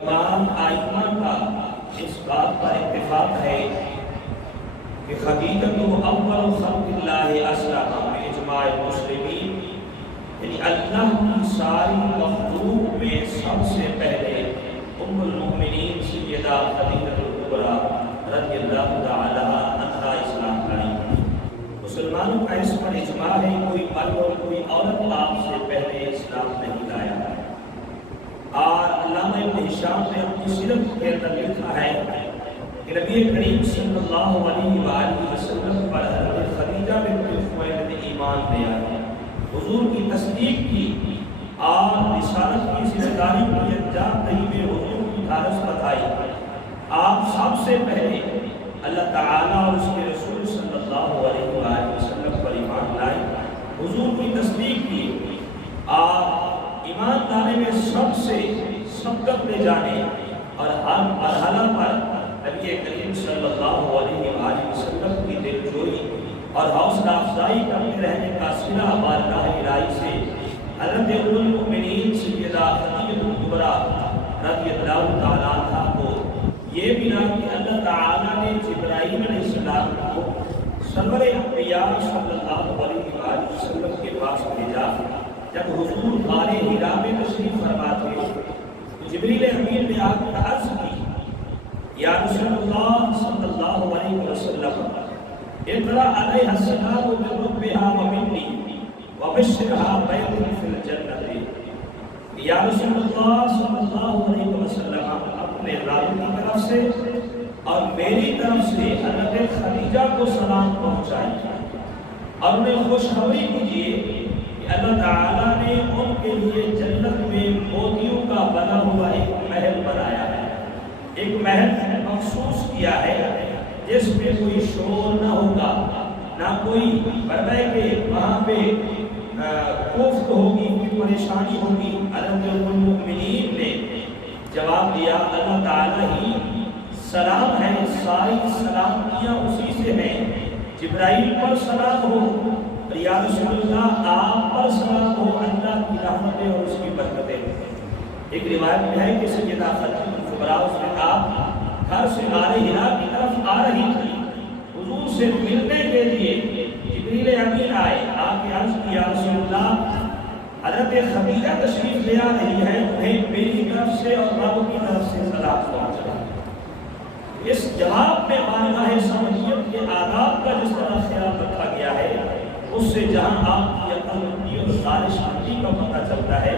تمام آئمہ کا اس بات پر اتفاق ہے کہ خدیجہ اول خلق اللہ اسلم اجماع مسلمین، یعنی اللہ کی ساری مخلوق میں سب سے پہلے ام المؤمنین سیدہ خدیجہ کبریٰ رضی اللہ تعالی عنہا اسلام لائی۔ مسلمانوں کا اس پر اجماع ہے، کوئی مرد اور کوئی عورت آپ سے پہلے اسلام نہیں لایا۔ اور علامہ ابن ہشام نے اپنی سیرت کے اندر لکھا ہے کہ نبی کریم صلی اللہ علیہ وآلہ وسلم پر حضرت خدیجہ بنت خویلد نے ایمان لے آئے، حضور کی تصدیق کی اور رسالت کی ذمہ داری کی انجام دہی میں حضور کی دھارس بتائی۔ آپ سب سے پہلے اللہ تعالیٰ اور اس کے رسول صلی اللہ علیہ وآلہ وسلم پر ایمان لائے، حضور کی تصدیق کی اور ایمان لانے میں سب سے سبقت لے جانے اور ہر مرحلہ پر نبی کریم صلی اللہ علیہ وآلہ وسلم کی دلجوئی اور حوصلہ افزائی کرتے رہنے کا صلہ بارگاہ الہی سے حضرت ام المؤمنین سیدہ خدیجہ کبریٰ رضی اللہ تعالیٰ عنہا کو یہ ملا کہ اللہ تعالیٰ نے جبرائیل علیہ السلام کو سرور انبیاء صلی اللہ علیہ وآلہ وسلم کے پاس بھیجا۔ جب حضور غار حرا میں تشریف فرما تھے تو جبریل امین نے آ کر عرض کی، یا رسول اللہ صلی اللہ علیہ وسلم اقرأ علیہ السلام من ربها ومنی وبشرها بیت فی الجنۃ۔ یا رسول اللہ صلی اللہ علیہ وسلم اپنے رب کی طرف سے اور میری طرف سے حضرت خدیجہ کو سلام پہنچائیں اور انہیں خوشخبری دیجیے کہ اللہ تعالیٰ نے ان کے لیے جنت میں موتیوں کا بنا ہوا ایک محل بنایا ہے، ایک محل مخصوص کیا ہے جس میں کوئی شور نہ ہوگا، نہ کوئی بربے کے وہاں پہ کوفت ہوگی، کوئی پریشانی ہوگی۔ حضرت ام المؤمنین نے جواب دیا، اللہ تعالیٰ ہی سلام ہے، ساری سلامتیاں اسی سے ہیں، جبرائیل پر سلام ہو، یا رسول اللہ آپ پر سلام ہو، اللہ کی رحمتیں اور اس کی برکتیں۔ ایک روایت میں ہے کہ سیدہ خدیجہ کبریٰ اس نے کہا گھر سے غار حرا کی طرف آ رہی تھی، حضور سے ملنے کے لیے جبریل امین آئے، آ کے عرض کیا، رسول اللہ حضرت خدیجہ تشریف لے آ رہی ہے، انہیں میری طرف سے اور رب کی طرف سے سلام پہنچا۔ اس جواب میں بارگاہ سمجھیت کے آداب کا جس طرح خیال رکھا گیا ہے، اس سے جہاں آپ کی عقل مندی اور دانش مندی کا پتہ چلتا ہے،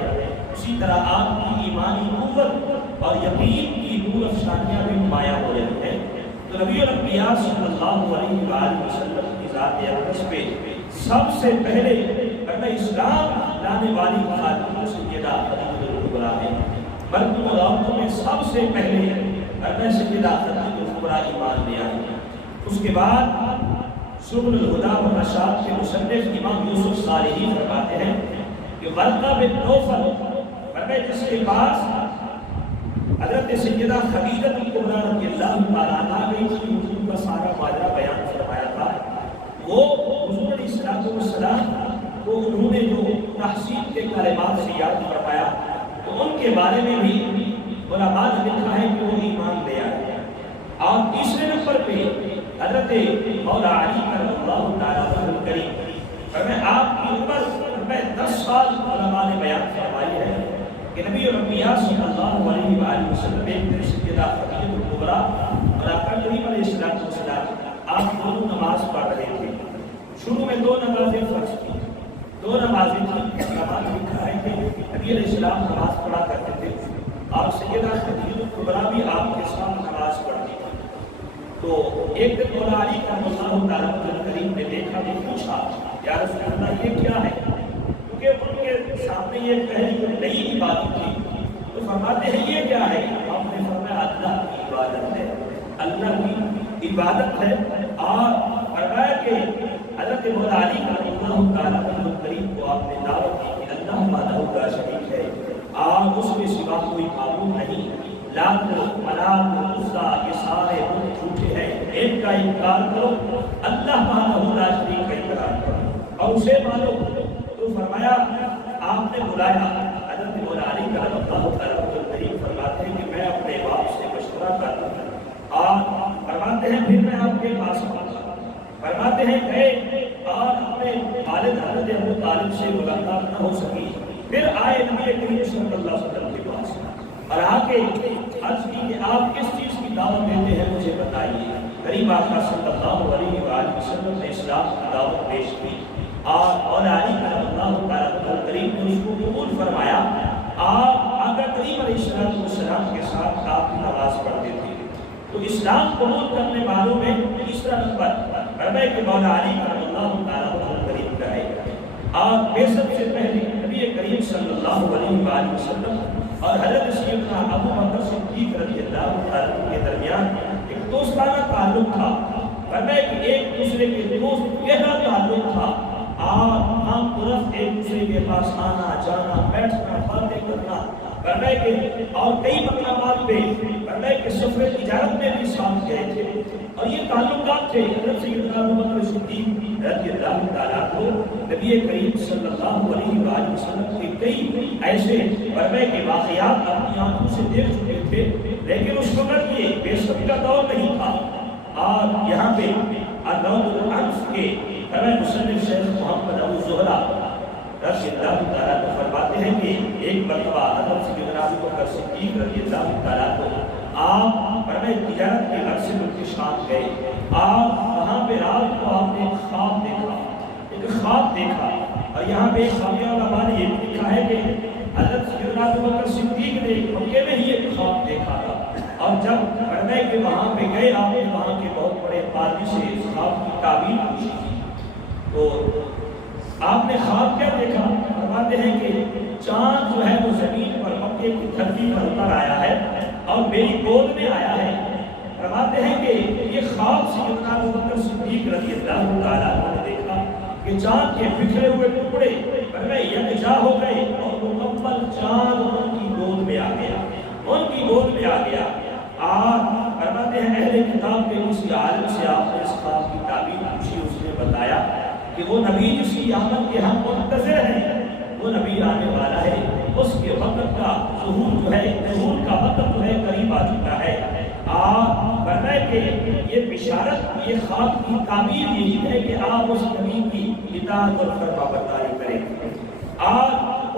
اسی طرح آپ کی ایمانی قوت اور یقین کی نور افشانیاں بھی نمایاں ہو رہی ہیں۔ تو نبی الانبیاء صلی اللہ علیہ وآلہ وسلم کی ذات اقدس پہ سب سے پہلے اسلام لانے والی خاتون سیدہ خدیجہ کبریٰ ہے۔ مردوں اور عورتوں میں سب سے پہلے سیدہ خدیجہ کبریٰ ایمان لے آئی۔ اس کے بعد سبل الہدیٰ والرشاد کے مصنف امام یوسف صالحی فرماتے ہیں کہ ورقہ بن نوفل جس کے پاس حضرت سیدہ خدیجہ کبریٰ رضی اللہ تعالیٰ عنہا نے حضور کا سارا ماجرا بیان فرمایا تھا، وہ حضور علیہ السلام کو انہوں نے جو تحسین کے کلمات سے یاد فرمایا تو ان کے بارے میں بھی علماء نے لکھا ہے کہ وہ ایمان لے آئے۔ اور تیسرے نمبر پہ حضرت مولا علی کرم اللہ تعالیٰ عنہ کریم، اور میں آپ کی عمر میں 10 سال علماء نے بیان فرمائی ہے کہ نبی الانبیاء صلی اللہ علیہ وآلہ وسلم ایک دن سیدہ خدیجہ کبریٰ اور آقا کریم علیہ السلام آپ دونوں نماز پڑھ رہے تھے۔ شروع میں 2 نمازیں فرض کی، 2 نمازیں تھیں۔ علماء نے لکھا ہے کہ نبی علیہ السلام نماز پڑھا کرتے تھے اور سیدہ خدیجہ کبریٰ بھی آپ کے ساتھ نماز پڑھتی تھی۔ تو ایک دن مولا علی کرم اللہ تعالیٰ عنہ کریم نے دیکھا تو پوچھا، یا رسول اللہ یہ کیا ہے؟ کیونکہ ان کے سامنے یہ پہلی نئی عبادت تھی، تو فرماتے ہیں یہ کیا ہے؟ آپ نے فرمایا اللہ کی عبادت ہے، اللہ کی عبادت ہے۔ اور فرمایا کہ حضرت مولا علی کرم اللہ تعالیٰ عنہ کریم کو آپ نے دعوت دی کہ اللہ وحدہ لا شریک ہے اور اس کے سوا کوئی معبود نہیں، لات منات عزا یہ سارے بت جھوٹے ہیں، ایک کا انکار کرو، اللہ وحدہ لا شریک کا اقرار کرو اور اسے مانو۔ تو فرمایا آپ نے بلایا، حضرت مولا علی کرم اللہ تعالیٰ عنہ کریم فرماتے ہیں کہ میں فرماتے ہیں کہ اور اپنے والد حضرت ابو طالب سے ملاقات نہ ہو سکی، پھر آئے نبی کریم صلی اللہ علیہ وسلم کے پاس اور آ کے عرض کی کہ آپ کس چیز کی دعوت دیتے ہیں مجھے بتائیے۔ قریب آقا صلی اللہ علیہ وآلہ وسلم نے اسلام کی دعوت پیش کی اور علی رضی اللہ تعالیٰ کریم نے اس کو قبول فرمایا۔ آپ آقا کریم علیہ السلام کے ساتھ آپ کی نماز پڑھتے تھے۔ تو اسلام قبول کرنے والوں میں تیسرا نمبر فرمائے کہ مولا علی رضی اللہ تعالیٰ کریم کا ہے۔ آپ بیست سے پہلے نبی کریم صلی اللہ علیہ وآلہ وسلم اور حضرت سیدنا ابو بکر صدیق رضی اللہ تعالیٰ کے درمیان ایک دوستانہ تعلق تھا، فرمائے کہ ایک دوسرے کے دوست گہرا تعلق تھا۔ ہم طرف ایک دوسرے کے پاس آنا جانا بیٹھنا باتیں کرنا فرمائے کہ اور کئی مقامات پہ فرمائے کہ سفر تجارت میں بھی ساتھ گئے تھے اور یہ تعلقات تھے۔ حضرت سیدنا ابو بکر صدیق رضی اللہ تعالیٰ کو نبی کریم صلی اللہ علیہ وآلہ وسلم کے کئی ایسے فرمائے کہ واقعات اپنی آنکھوں سے دیکھ چکے تھے، لیکن اس وقت یہ بے صبری کا دور نہیں تھا۔ اور یہاں پہ دور العنف کے فرمائے مصنف شیخ محمد ابو زہرا رضی اللہ تعالیٰ کو فرماتے ہیں کہ ایک مرتبہ حضرت سیدنا ابو بکر صدیق رضی اللہ تعالیٰ کو آپ فرمائے تجارت کے غرض سے ملک شام گئے۔ آپ وہاں پہ رات کو آپ نے ایک خواب دیکھا اور یہاں پہ خامیہ علماء نے یہ بھی لکھا ہے کہ حضرت سیدنا ابو بکر صدیق نے مکے میں ہی ایک خواب دیکھا تھا اور جب فرمائے کہ وہاں پہ گئے آپ نے وہاں کے بہت بڑے قاضی سے اس خواب کی تعبیر پوچھی تو آپ نے خواب کیا دیکھا؟ فرماتے ہیں کہ چاند جو ہے وہ زمین پر مکے کی دھرتی پر اتر آیا ہے اور میری گود میں آیا ہے۔ فرماتے ہیں کہ یہ خواب سیدنا ابو بکر صدیق رضی اللہ تعالیٰ نے دیکھا کہ چاند کے بکھرے ہوئے ٹکڑے فرمائے یکجا ہو گئے اور مکمل چاند ان کی گود میں آ گیا۔ فرماتے ہیں اہل کتاب کے کسی عالم سے آپ نے اس خواب کی تعبیر پوچھی، اس نے بتایا کہ وہ نبی جس کی آمد کے ہم منتظر ہیں وہ نبی آنے والا ہے، اس کے وقت کا ظہور جو ہے ظہور کا وقت جو ہے قریب آ چکا ہے۔ فرمائے کہ یہ بشارت یہ خواب کی تعبیر یہی ہے کہ آپ اس نبی کی اطاعت اور فرمانبرداری کریں۔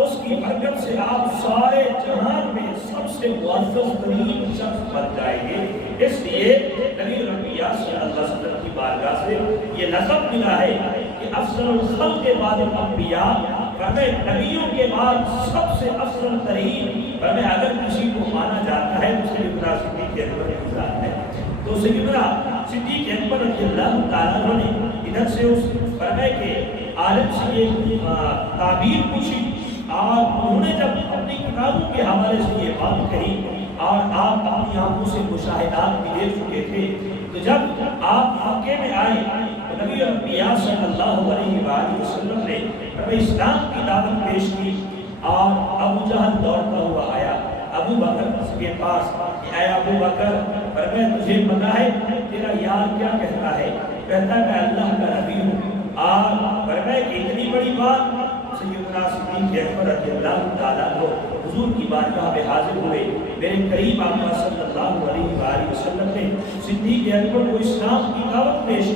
اس کی برکت سے آپ سارے جہان میں سب سے معزز ترین شخص بن جائیں گے۔ اس لیے نبی الانبیاء صلی اللہ علیہ وسلم کی بارگاہ سے یہ لقب ملا ہے کہ افضل الخلق کے بعد الانبیاء، فرمائے نبیوں کے بعد سب سے افضل ترین، فرمائے اگر کسی کو مانا جاتا ہے تو سیدنا صدیق اکبر کی ذات ہے۔ تو سیدنا صدیق اکبر رضی اللہ تعالیٰ نے ادھر سے اس فرمائے کہ عالم سے یہ تعبیر پوچھی اور انہوں نے جب اپنی کتابوں کے حوالے سے یہ بات کہی اور آپ اپنی آنکھوں سے مشاہدات بھی دیکھ چکے تھے، تو جب آپ مکے میں آئے تو نبی انبیاء صلی اللہ علیہ وآلہ وسلم نے اسلام کی دعوت پیش کی اور ابو جہل دوڑتا ہوا آیا ابو بکر کے پاس کہ اے ابو بکر فرمایا تجھے پتہ ہے تیرا یار کیا کہتا ہے؟ کہتا ہے میں اللہ کا نبی ہوں۔ اور فرمایا کہ اتنی بڑی بات سیدنا صدیق اکبر رضی اللہ تعالیٰ کو حضور کی بارگاہ میں حاضر ہوئے، میرے قریب آقا صلی اللہ علیہ وآلہ وسلم نے صدیق اکبر کو اسلام کی دعوت پیش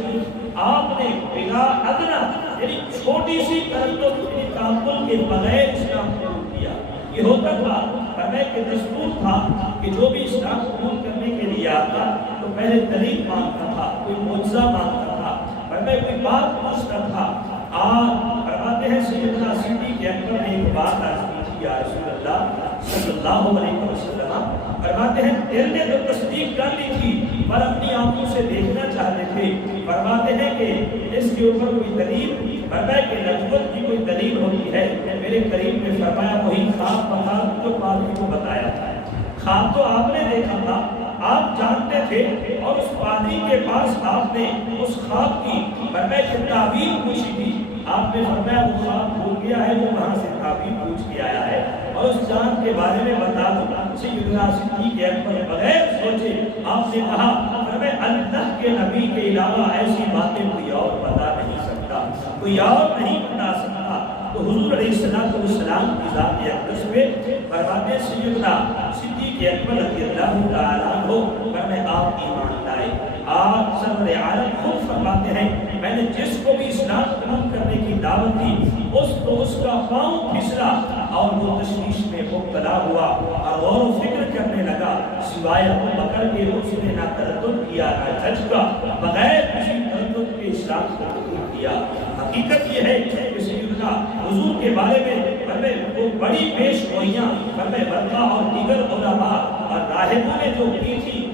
کی۔ آپ نے بلا ادنا یعنی چھوٹی سی تعامل کے بغیر اسلام قبول کیا۔ یہ ہوتا تھا فرمائے کہ دستور تھا کہ جو بھی اسلام قبول کرنے کے لیے آتا تو پہلے دلیل مانگتا تھا، کوئی معجزہ مانگتا تھا، فرمائے کوئی بات پوچھتا تھا۔ فرماتے ہیں سیدنا صدیق اکبر نے ایک بات عرض کی یا رسول اللہ صلی اللہ علیہ وسلم، فرماتے ہیں دل نے تو تصدیق کر لی تھی پر اپنی آنکھوں سے دیکھنا چاہتے تھے۔ فرماتے ہیں کہ اس کے اوپر کوئی دلیل، فرمایا کہ نبوت کی کوئی دلیل ہوتی ہے؟ میرے قریب نے فرمایا وہی خواب بتا جو پادری کو بتایا تھا۔ خواب تو آپ نے دیکھا تھا، آپ جانتے تھے اور اس پادری کے پاس آپ نے اس خواب کی فرمایا کہ تعبیر پوچھی تھی۔ آپ نے فرمایا وہ خواب بھول گیا ہے جو وہاں سے تعبیر پوچھ کے آیا ہے اور اس چاند کے بارے میں بتا دو۔ سیدنا صدیق اکبر بغیر سوچے آپ نے کہا فرمایا اللہ کے نبی کے علاوہ ایسی باتیں کوئی اور بتا نہیں سکتا، کوئی اور نہیں بتا سکتا۔ تو حضور علیہ السلام کی ذات اقدس میں فرماتے سیدنا صدیق اکبر رضی اللہ تعالیٰ عنہ فرمایا آپ ایمان لائے، آج سرور عالم خود فرماتے ہیں میں نے جس کو بھی اسلام قبول کرنے کی دعوت دی اس کا پاؤں پھسلا اور وہ تشویش میں مبتلا ہوا اور غور و فکر کرنے لگا، سوائے ابو بکر کے اس نے نہ تردد کیا نہ جھجکا، بغیر کسی تردد کے اسلام کو قبول کیا۔ حقیقت یہ ہے کہ سیدنا حضور کے بارے میں وہ بڑی پیش گوئیاں ورقہ اور دیگر علماء اور راہبوں نے جو کی تھی،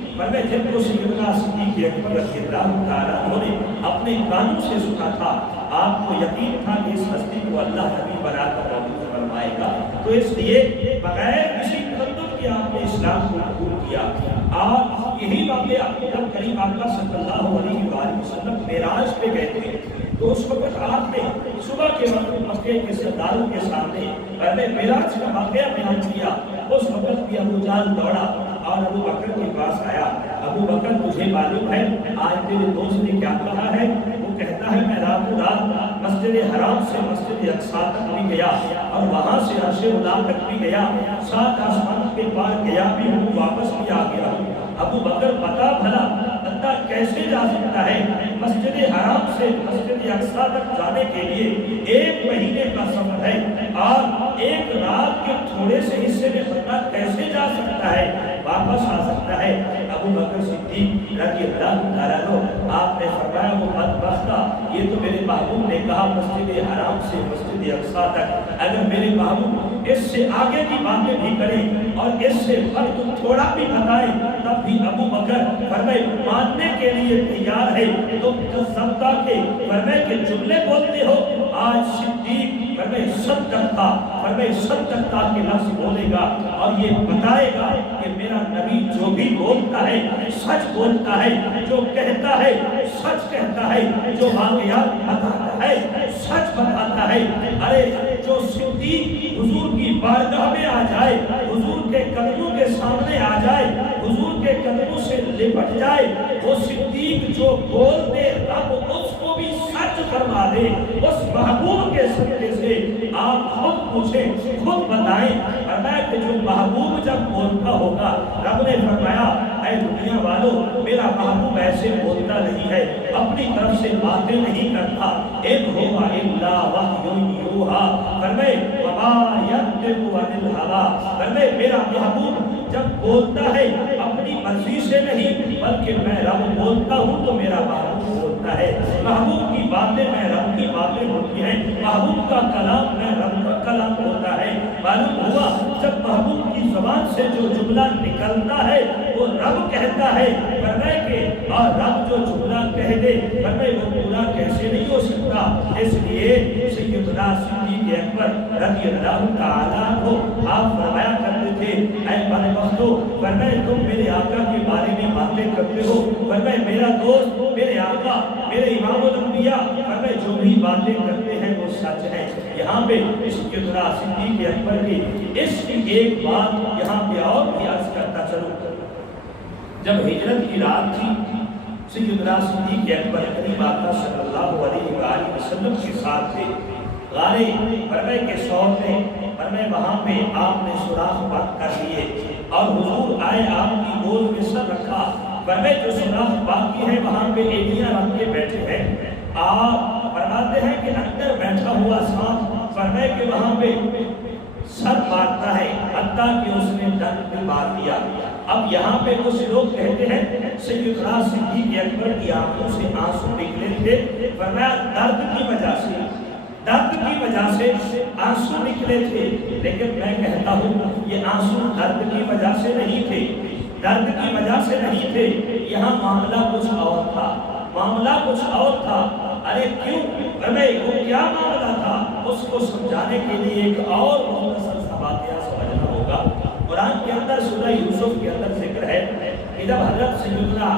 جن کو سیدنا صدیق اکبر رضی اللہ تعالیٰ عنہ نے اپنے کانوں سے سنا تھا، آپ کو یقین تھا کہ اس ہستی کو اللہ نبی بنا کر موجود فرمائے گا، تو اس لیے بغیر کسی تردد کے آپ نے اسلام کو قبول کیا۔ آپ یہی واقعہ جب کریم آقا صلی اللہ علیہ وآلہ وسلم معراج پہ گئے تھے تو اس وقت آپ نے صبح کے وقت مکے کے سرداروں کے سامنے معراج کا واقعہ بیان کیا۔ اس وقت بھی ابو جہل دوڑا اور ابو بکر کے پاس آیا، ابو بکر تجھے معلوم ہے آج تیرے دوست نے کیا کہا ہے؟ وہ کہتا ہے میں راتوں رات مسجد حرام سے مسجد اقصی تک بھی گیا اور وہاں سے عرش ملا تک بھی گیا، 7 آسمان کے پار گیا بھی ہوں، واپس بھی آ گیا ہوں۔ ابو بکر بتا بھلا بندہ کیسے جا سکتا ہے مسجد حرام سے مسجد اقصی تک جانے کے لیے 1 مہینے کا سفر ہے اور 1 رات کے تھوڑے سے حصے میں بندہ کیسے جا سکتا ہے، واپس آ سکتا ہے؟ ابو بکر صدیق رضی اللہ تعالیٰ عنہ آپ نے فرمایا وہ بدبختہ، یہ تو میرے محبوب نے کہا مسجد حرام سے مسجد اقصی تک، اگر میرے محبوب اس سے آگے کی باتیں بھی کریں اور اس سے فرق تھوڑا بھی بتائیں تب بھی ابو بکر فرمائے ماننے کے لیے تیار ہے۔ تم سبتا کے فرمائے کہ جملے بولتے ہو، آج صدیق فرمائے صدقتا کے لفظ بولے گا اور یہ بتائے گا کہ میرا نبی جو بھی بولتا ہے سچ بولتا ہے، جو کہتا ہے سچ کہتا ہے، جو واقعات بتاتا ہے سچ بتاتا ہے۔ ارے جو صدیق حضور کی بارگاہ میں آ جائے، حضور کے قدموں کے سامنے آ جائے، حضور کے قدموں سے لپٹ جائے، وہ صدیق جو بول دے رب اس کو بھی سچ فرما دے۔ اس محبوب کے صدقے سے آپ خود پوچھیں، خود بتائیں، فرمایا کہ جو محبوب جب بولتا ہوگا، رب نے فرمایا اے دنیا والوں میرا محبوب ایسے بولتا نہیں ہے، اپنی طرف سے باتیں نہیں کرتا، ان ہوا الا وحی یوحا، فرمائے وما ینطق عن الہوا، فرمائے میرا محبوب جب بولتا ہے اپنی مرضی سے نہیں بلکہ میں رب بولتا ہوں تو میرا محبوب بولتا ہے۔ محبوب کی باتیں میں رب کی باتیں ہوتی ہیں، محبوب کا کلام میں رب کا کلام ہوتا ہے۔ معلوم ہوا جب محبوب کی زبان سے جو جملہ نکلتا ہے وہ رب کہتا ہے، فرمائے کہ اور رب جو جملہ کہہ دے فرمائے وہ پورا کیسے نہیں ہو سکتا۔ اس لیے سیدنا صدیق اکبر رضی اللہ تعالیٰ عنہ آپ فرمایا کرتے تھے اے بدبختو، فرمائے تم میرے آقا کے بارے میں باتیں کرتے ہو، فرمائے میرا دوست میرے آقا میرے امام الانبیاء فرمائے جو بھی باتیں کرتے ہیں وہ سچ ہے۔ یہاں پہ سیدنا صدیق اکبر کی اس کی ایک بات یہاں پہ اور بھی عرض کرتا چلوں، جب ہجرت کی رات تھی سیدنا صدیق اکبر کریم آقا صلی اللہ علیہ وآلہ وسلم کے ساتھ تھے، غار فرمائے کے سور میں فرمائے وہاں پہ آپ نے سوراخ بند کر لیے اور حضور آئے آپ کی گود میں سر رکھا، فرمائے جو سوراخ باقی ہے وہاں پہ ایڑیاں رکھ کے بیٹھے ہیں، آپ فرماتے ہیں کہ اندر بیٹھا ہوا سانپ فرمائے کہ وہاں پہ سر مارتا ہے حتیٰ کہ اس نے ڈنڈ بھی مار دیا۔ اب یہاں پہ کچھ لوگ کہتے ہیں سیدنا صدیق اکبر کی آنکھوں سے آنسو نکلے تھے، فرمایا درد کی وجہ سے آنسو نکلے تھے، لیکن میں کہتا ہوں یہ آنسو درد کی وجہ سے نہیں تھے، درد کی وجہ سے نہیں تھے، یہاں معاملہ کچھ اور تھا۔ ارے کیوں؟ وہ کیا معاملہ تھا اس کو سمجھانے کے لیے ایک اور مختصر سا واقعہ سمجھنا ہوگا۔ قرآن کے اندر سورہ یوسف کے اندر ذکر ہے کہ جب حضرت سیدنا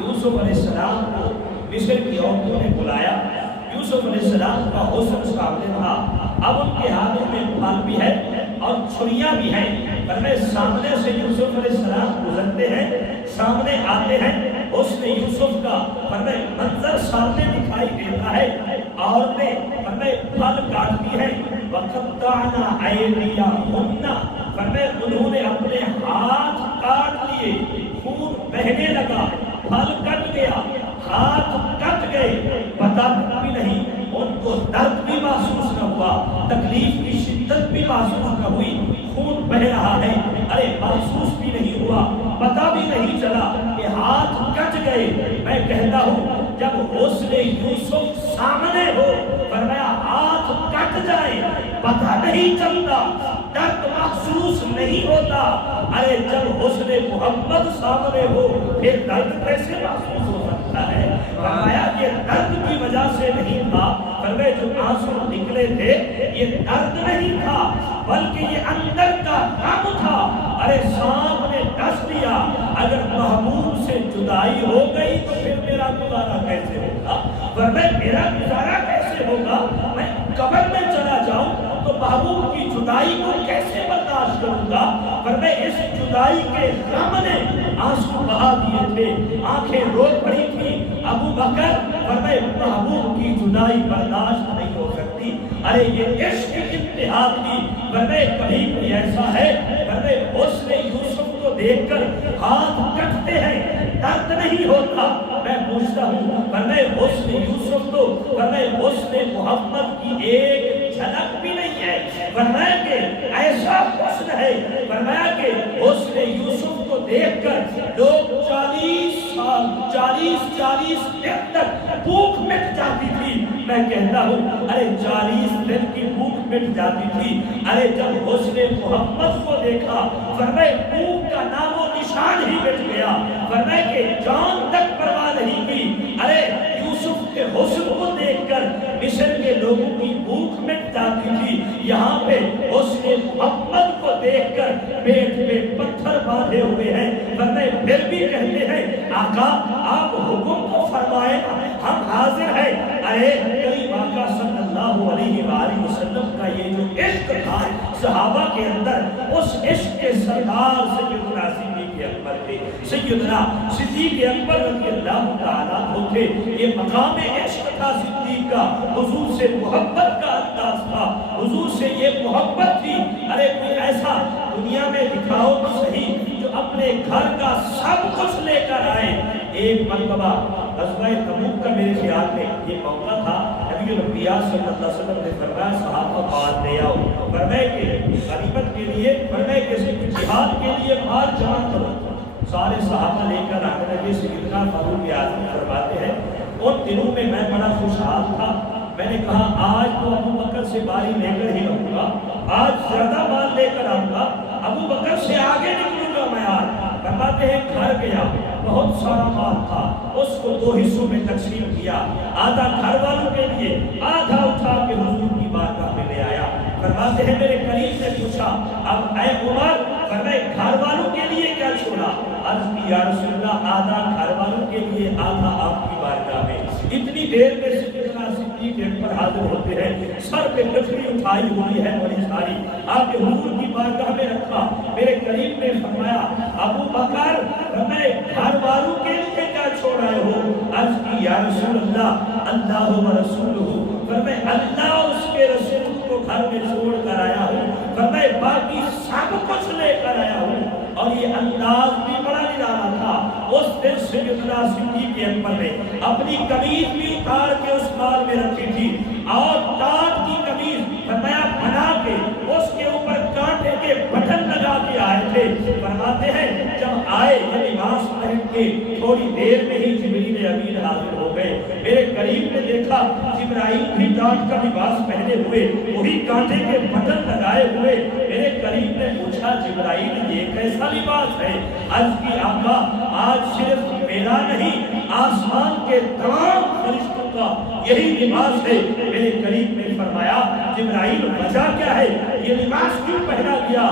یوسف علیہ السلام کو مصر کی عورتوں نے بلایا، یوسف علیہ السلام کا حسن سامنے تھا، اب ان کے ہاتھوں میں پھل بھی ہے اور چھریاں بھی ہیں، فرمائے سامنے سے یوسف علیہ السلام گزرتے ہیں، سامنے آتے ہیں، حسن یوسف کا فرمائے منظر سامنے دکھائی دیتا ہے، عورتیں فرمائے پھل کاٹتی ہیں، وَقَطَّعْنَا أَيْدِيَهُنَّ، فرمائے انہوں نے اپنے ہاتھ کاٹ لیے، خون بہنے لگا، پھل کٹ گیا، تکلیف کی شدت بھی محسوس نہ ہوئی، خون بہ رہا ہے، ارے محسوس بھی نہیں ہوا، پتہ بھی نہیں چلا کہ ہاتھ کٹ گئے۔ میں کہتا ہوں جب حسن یوسف سامنے ہو، فرمایا ہاتھ کٹ جائے پتہ نہیں چلتا، درد محسوس نہیں ہوتا، ارے جب حسن محمد سامنے ہو پھر درد کیسے محسوس ہو سکتا ہے؟ فرمایا یہ درد کی وجہ سے نہیں تھا، فرمایا جو آنسو نکلے تھے یہ درد نہیں تھا بلکہ یہ اندر کا غم تھا۔ ارے سانپ نے ڈس دیا، اگر محبوب سے جدائی ہو گئی تو پھر میرا گزارا کیسے ہوگا؟ فرمایا میرا گزارا کیسے ہوگا؟ میں قبر میں چلا جاؤں تو محبوب کی جدائی کو کیسے برداشت کروں گا؟ فرمایا اس جدائی کے غم نے آنسو بہا دیے تھے، آنکھیں رو پڑی تھی۔ ابو بکر فرمایا محبوب کی جدائی برداشت نہیں ہو سکتی۔ ارے یہ عشق انتہا تھی۔ فرمایا کبھی بھی ایسا ہے، فرمایا حسن یوسف کو دیکھ کر ہاتھ کٹتے ہیں، درد نہیں ہوتا۔ میں پوچھتا ہوں فرمایا حسن یوسف تو فرمایا حسن محمد کی ایک جھلک بھی نہیں ہے۔ فرمایا کہ ایسا حسن ہے، فرمایا کہ حسن یوسف کو دیکھ کر لوگ 40 سال 40 دن تک بھوک مٹ جاتی تھی۔ میں کہتا ہوں ارے 40 دن کی بھوک مٹ جاتی تھی، ارے جب حسن محمد کو دیکھا فرمایا بھوک کا نام و نشان ہی مٹ گیا۔ فرمایا کہ جان تک پرواہ نہیں کی۔ ارے یوسف کے حسن کو دیکھ کر مصر کے لوگوں کی بھوک مٹ جاتی تھی، یہاں پہ حسن محمد کو دیکھ کر پیٹ پہ پتھر باندھے ہوئے ہیں۔ فرمایا پھر بھی کہتے ہیں آقا آپ حکم کو فرمائیں، ہم حاضر ہیں۔ ارے کریم آقا صلی اللہ علیہ وآلہ وسلم کا یہ جو عشق تھا صحابہ کے اندر، اس عشق کے سردار سیدنا صدیق اکبر تھے۔ سیدنا صدیق اکبر رضی اللہ تعالیٰ عنہ تھے۔ یہ مقام عشق تھا صدیق کا، حضور سے محبت کا انداز تھا، حضور سے یہ محبت تھی۔ ارے کوئی ایسا دنیا میں دکھاؤ تو صحیح جو اپنے گھر کا سب کچھ لے کر آئے۔ ایک مرتبہ غزوہ تبوک کا میرے خیال میں یہ موقع تھا، نبی الانبیاء صلی اللہ علیہ وسلم نے فرمایا صحابہ مال لے آؤ، فرمایا کہ غنیمت کے لیے، فرمایا کہ جہاد کے لیے مال جمع کرو۔ سارے صحابہ لے کر آنے لگے۔ سیدنا فاروق اعظم فرماتے ہیں ان دنوں میں میں بڑا خوشحال تھا، میں نے کہا آج تو ابو بکر سے باری لے کر ہی رہوں گا، آج زیادہ مال لے کر آؤں گا، ابو بکر سے آگے نکلوں گا میں آج۔ فرماتے ہیں گھر گیا، بہت سارا مال تھا، اس کو 2 حصوں میں تقسیم کیا، آدھا گھر والوں کے لیے، آدھا اٹھا کے حضور کی بارگاہ میں لے آیا۔ فرماتے ہیں میرے قریب نے پوچھا اب اے عمر، فرمائے گھر والوں کے لیے کیا چھوڑا؟ عرض کی یا رسول اللہ آدھا گھر والوں کے لیے، آدھا آپ کی بارگاہ میں۔ اتنی دیر میں سیدنا صدیق اکبر حاضر ہوتے ہیں، سر پہ گٹھڑی اٹھائی ہوئی ہے بڑی ساری، آپ کے حضور کی بارگاہ میں رکھا۔ میرے قریب نے فرمایا ابو بکر فرمائے گھر والوں کے لیے کیا چھوڑ رہے ہو؟ عرض کی یا رسول اللہ اللہ و رسولہ، فرمائے اللہ اس کے رسول کو گھر میں چھوڑ کر آیا ہوں، فرمائے باقی سب کچھ لے کر آیا ہوں۔ اور یہ انداز بھی بڑا نرالا تھا۔ اس دن سیدنا صدیق اکبر نے اپنی قمیض بھی اتار کے اس مال میں رکھی تھی، اور ٹاٹ کی قمیض فرمایا بنا کے اس کے اوپر کانٹے کے بٹن لگا کے آئے تھے۔ فرماتے ہیں جب آئے یہ لباس پہن کے تھوڑی دیر میں ہی جبریل امین حاضر ہو گئے۔ میرے قریب نے دیکھا جبرائیل بھی ٹاٹ کا لباس پہنے ہوئے، وہی کانٹے کے بٹن لگائے ہوئے۔ میرے قریب نے پوچھا جبرائیل یہ کیسا لباس ہے؟ عرض کی آقا آج صرف میرا نہیں آسمان کے تمام فرشتوں کا یہی لباس ہے۔ میرے قریب نے فرمایا جبرائیل وجہ کیا ہے؟ یہ لباس کیوں پہنا گیا؟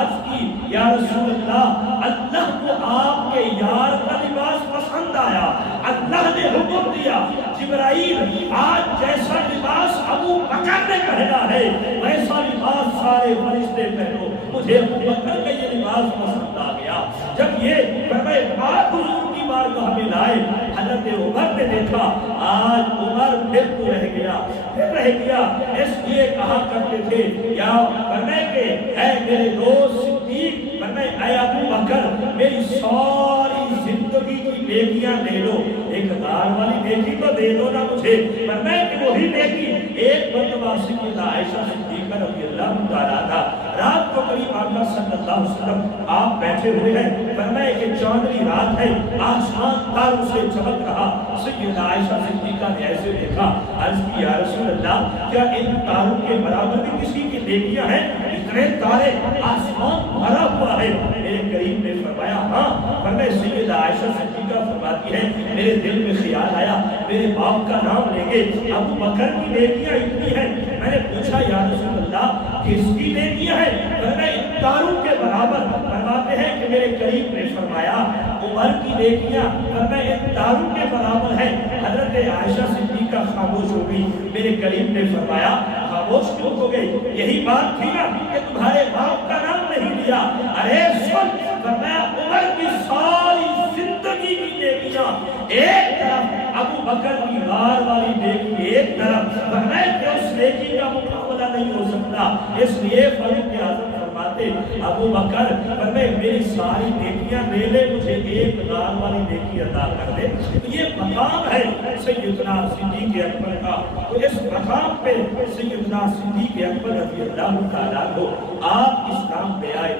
عرض کی یا رسول اللہ اللہ کو آپ کے یار کا لباس پسند آیا، اللہ نے حکم دیا جبرائیل آج جیسا لباس ابو بکر نے پہنا ہے ویسا لباس سارے فرشتے پہنو۔ مجھے ابو بکر کا یہ لباس پسند آ گیا۔ جب یہ فرمائے بات حضور کی بارگاہ میں لائے، حضرت عمر نے دیکھا آج عمر پھر تو رہ گیا، اس لیے کہا کرتے تھے یا فرمائے کہ اے میرے دوست صدیق، فرمائے اے ابو بکر میری ساری زندگی کی نیکیاں لے لو ایک غار والی نیکی تو دے دو نا مجھے۔ فرمایا کہ وہی نیکی ایک مرتبہ سیدہ عائشہ صدیقہ رضی اللہ تعالیٰ عنہا رات کو قریب آقا صلی اللہ علیہ وسلم آپ بیٹھے ہوئے ہیں، فرمایا کہ چاندنی رات ہے، آسمان تاروں سے چمک رہا، سیدہ عائشہ صدیقہ نے ایسے دیکھا، عرض کی یا رسول اللہ کیا ان تاروں کے برابر بھی کسی کی نیکیاں ہیں؟ اتنے تارے، آسمان بھرا ہوا ہے۔ میرے کریم نے فرمایا ہاں۔ فرمایا سیدہ عائشہ صدیقہ فرماتی ہے میرے دل میں خیال آیا میرے باپ کا نام لیں گے، ابو بکر کی نیکیاں اتنی ہیں۔ میں نے پوچھا یا رسول اللہ کس کی نیکیاں ہیں؟ فرمایا ان تاروں کے برابر۔ فرماتے ہیں کہ میرے کریم نے فرمایا عمر کی نیکیاں فرمایا ان تاروں کے برابر ہیں۔ حضرت عائشہ صدیقہ خاموش ہو گئی۔ میرے کریم نے فرمایا خاموش کیوں ہو گئی؟ یہی بات تھی نا کہ تمہارے باپ کا نام نہیں لیا۔ ارے سن، فرمایا عمر کی ساری زندگی کی نیکیاں ایک طرف، ابو بکر کی غار والی نیکی ایک طرف، فرمایا کہ اس نیکی کا مقابلہ نہیں ہو سکتا۔ اس لیے فاروق اعظم فرماتے ابو بکر فرمایا میری ساری نیکیاں لے لے، مجھے ایک غار والی نیکی عطا کر دے۔ یہ مقام ہے سیدنا صدیق اکبر کا۔ تو اس مقام پہ سیدنا صدیق اکبر رضی اللہ تعالیٰ کو آپ اسلام لے آئے۔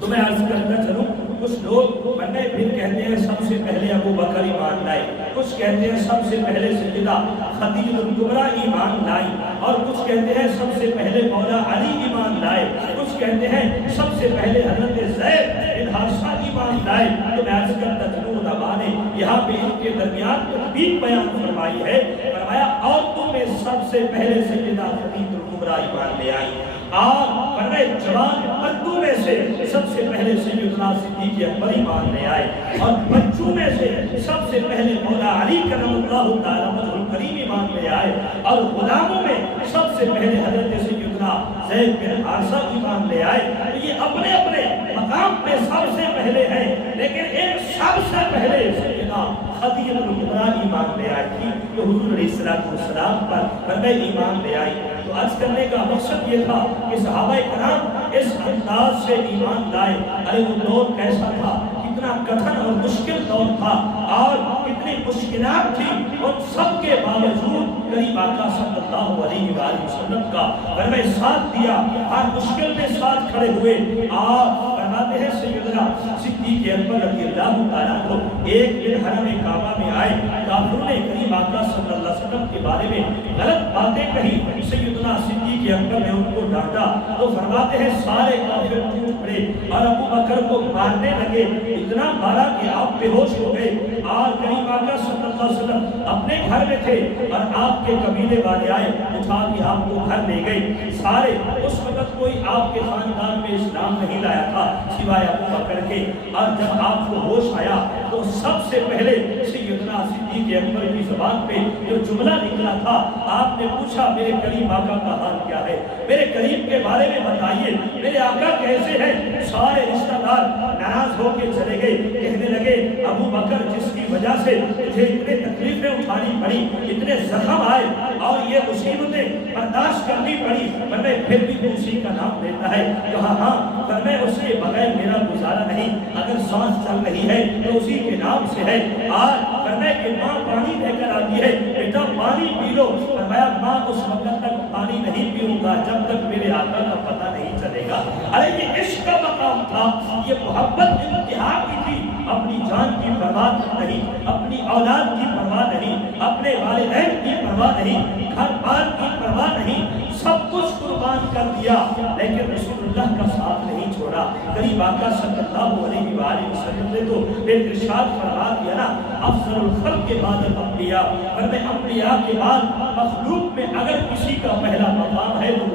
تو میں عرض کرتا چلوں کچھ لوگ بندے پھر کہتے ہیں سب سے پہلے ابو بکر ایمان لائے، کچھ کہتے ہیں سب سے پہلے سیدہ خدیجہ کبریٰ ایمان لائی، اور کچھ کہتے ہیں سب سے پہلے مولا علی ایمان لائے، کچھ کہتے ہیں سب سے پہلے حضرت زید بن حارثہ ایمان لائے۔ تو میں عرض کرتا چلوں علماء نے یہاں پہ ان کے درمیان ترتیب بیان فرمائی ہے۔ فرمایا عورتوں میں سب سے پہلے سیدہ خدیجہ کبریٰ ایمان لے آئی، اور فرمایا جوان مردوں میں سے سب سے پہلے سیدنا صدیق اکبر ایمان لے آئے، اور بچوں میں سے سب سے پہلے مولا علی کرم اللہ تعالیٰ وجہ الکریم ایمان لے آئے، اور غلاموں میں سب سے پہلے حضرت سیدنا زید بن حارثہ ایمان لے آئے۔ یہ اپنے اپنے مقام پہ سب سے پہلے ہیں، لیکن ایک سب سے پہلے سیدنا خدیجہ کبریٰ ایمان لے آئی تھی تو حضور علیہ السلام پر فرمایا ایمان لے آئی۔ تو عرض کرنے کا مقصد یہ تھا کہ صحابہ کرام اس انداز سے ایمان لائے۔ ارے وہ دور کیسا تھا، کتنا کٹھن اور مشکل دور تھا، اور کتنی مشکلات تھی، ان سب کے باوجود قریب آقا صلی اللہ علیہ وآلہ وسلم کا فرمایا ساتھ دیا، ہر مشکل میں ساتھ کھڑے ہوئے۔ اور فرماتے ہیں سیدنا صدیق اکبر رضی اللہ تعالیٰ کو ایک دن حرم کعبہ میں آئے، کافروں نے قریب آقا صلی اللہ علیہ وسلم کے بارے میں غلط باتیں کہی، سیدنا صدیق اکبر نے ان کو ڈانٹا۔ تو فرماتے ہیں سارے کافر ٹوٹ پڑے اور ابو بکر کو مارنے لگے، اتنا مارا کہ آپ بے ہوش ہو گئے۔ اور قریب آقا صلی اللہ علیہ وسلم اپنے گھر میں تھے، اور آپ کے قبیلے والے آئے، اٹھا کے آپ کو گھر لے گئے سارے۔ اس وقت کوئی آپ کے خاندان میں اسلام نہیں لایا تھا سوائے ابو بکر کے، اور جب آپ کو ہوش آیا تو سب سے پہلے سیدنا صدیق اکبر کی زبان پہ جو جملہ نکلا تھا، آپ نے پوچھا میرے کریم آقا کا حال کیا ہے، میرے کریم کے بارے میں بتائیے، میرے آقا کیسے ہیں؟ سارے رشتہ دار ناراض ہو کے چلے گئے، کہنے لگے ابو بکر جس کی وجہ سے تجھے اتنے تکلیفیں اٹھانی پڑی، اتنے زخم آئے اور یہ مصیبتیں برداشت کرنی پڑی، فرمایا پھر بھی تو اسی کا نام لیتا ہے؟ کہا ہاں۔ فرمایا اس کے بغیر میرا گزارا نہیں، اگر سانس چل رہی ہے تو اسی کے نام سے ہے۔ آج فرمایا کہ ماں پانی لے کر آتی ہے، بیٹا پانی پی لو۔ فرمایا ماں اس وقت تک پانی نہیں پیوں گا جب تک میرے آقا کا پتہ نہیں چلے گا۔ ارے یہ عشق کا مقام تھا، یہ محبت انتہا کی تھی، اپنی جان کی پرواہ نہیں، اپنی اولاد کی پرواہ نہیں، اپنے والدین کی پرواہ نہیں، گھر بار کی پرواہ نہیں، سب کچھ قربان کر دیا، لیکن رسول اللہ کا ساتھ نہیں چھوڑا۔ قریب آقا صلی اللہ علیہ وآلہ وسلم نے تو پھر ارشاد فرما دیا نا، افضل الخلق کے بعد الانبیاء، انبیاء کے بعد مخلوق میں اگر کسی کا پہلا مقام ہے تو